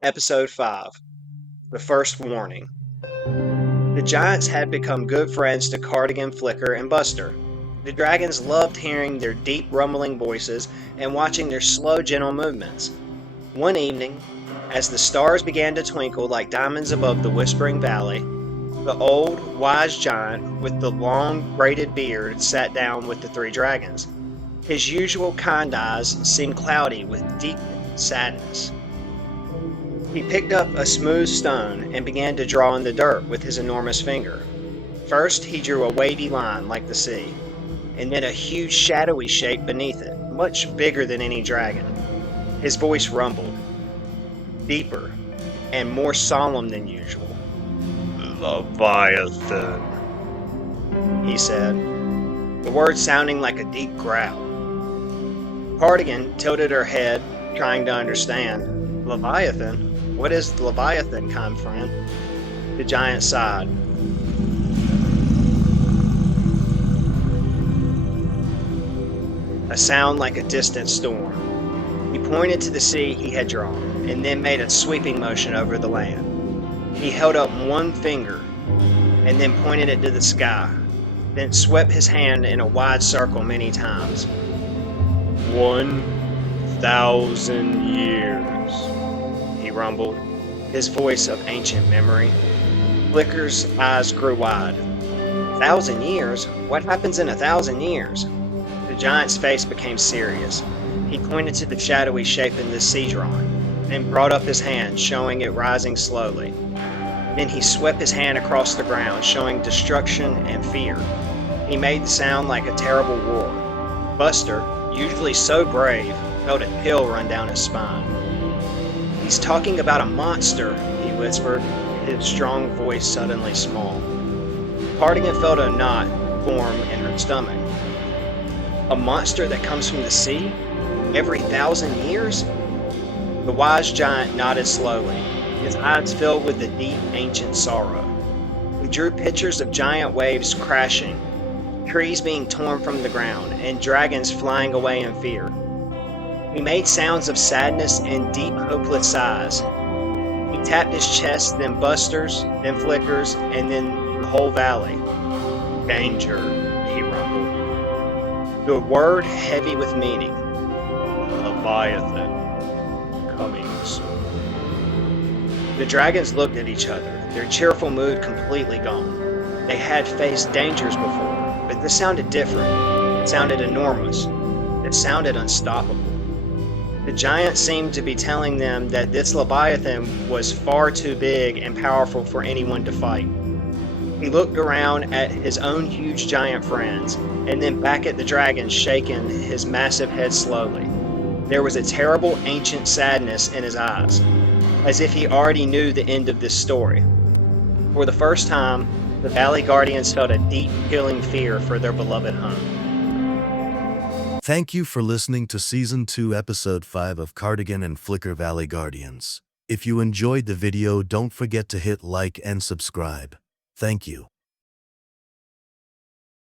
Episode 5 The First Warning. The giants had become good friends to Cardigan, Flicker, and Buster. The dragons loved hearing their deep, rumbling voices and watching their slow, gentle movements. One evening, as the stars began to twinkle like diamonds above the Whispering Valley, the old, wise giant with the long, braided beard sat down with the three dragons. His usual kind eyes seemed cloudy with deep sadness. He picked up a smooth stone and began to draw in the dirt with his enormous finger. First, he drew a wavy line like the sea, and then a huge shadowy shape beneath it, much bigger than any dragon. His voice rumbled, deeper and more solemn than usual. "Leviathan," he said, the words sounding like a deep growl. Cardigan tilted her head, trying to understand. "Leviathan? What is Leviathan, kind friend?" The giant sighed. A sound like a distant storm. He pointed to the sea he had drawn, and then made a sweeping motion over the land. He held up one finger, and then pointed it to the sky, then swept his hand in a wide circle many times. 1,000 years, he rumbled, his voice of ancient memory. Flicker's eyes grew wide. 1,000 years? What happens in 1,000 years? The giant's face became serious. He pointed to the shadowy shape in the sea drawing, then brought up his hand, showing it rising slowly. Then he swept his hand across the ground, showing destruction and fear. He made the sound like a terrible roar. Buster, usually so brave, felt a chill run down his spine. "He's talking about a monster," he whispered, his strong voice suddenly small. Cardigan felt a knot form in her stomach. "A monster that comes from the sea? Every 1,000 years?" The wise giant nodded slowly, his eyes filled with a deep, ancient sorrow. He drew pictures of giant waves crashing, trees being torn from the ground, and dragons flying away in fear. He made sounds of sadness and deep, hopeless sighs. He tapped his chest, then Buster's, then Flicker's, and then the whole valley. "Danger," he rumbled, the word heavy with meaning. "Leviathan, coming soon." The dragons looked at each other, their cheerful mood completely gone. They had faced dangers before, but this sounded different. It sounded enormous. It sounded unstoppable. The giant seemed to be telling them that this Leviathan was far too big and powerful for anyone to fight. He looked around at his own huge giant friends, and then back at the dragon, shaking his massive head slowly. There was a terrible ancient sadness in his eyes, as if he already knew the end of this story. For the first time, the Valley Guardians felt a deep, killing fear for their beloved home. Thank you for listening to Season 2, Episode 5 of Cardigan and Flicker Valley Guardians. If you enjoyed the video, don't forget to hit like and subscribe. Thank you.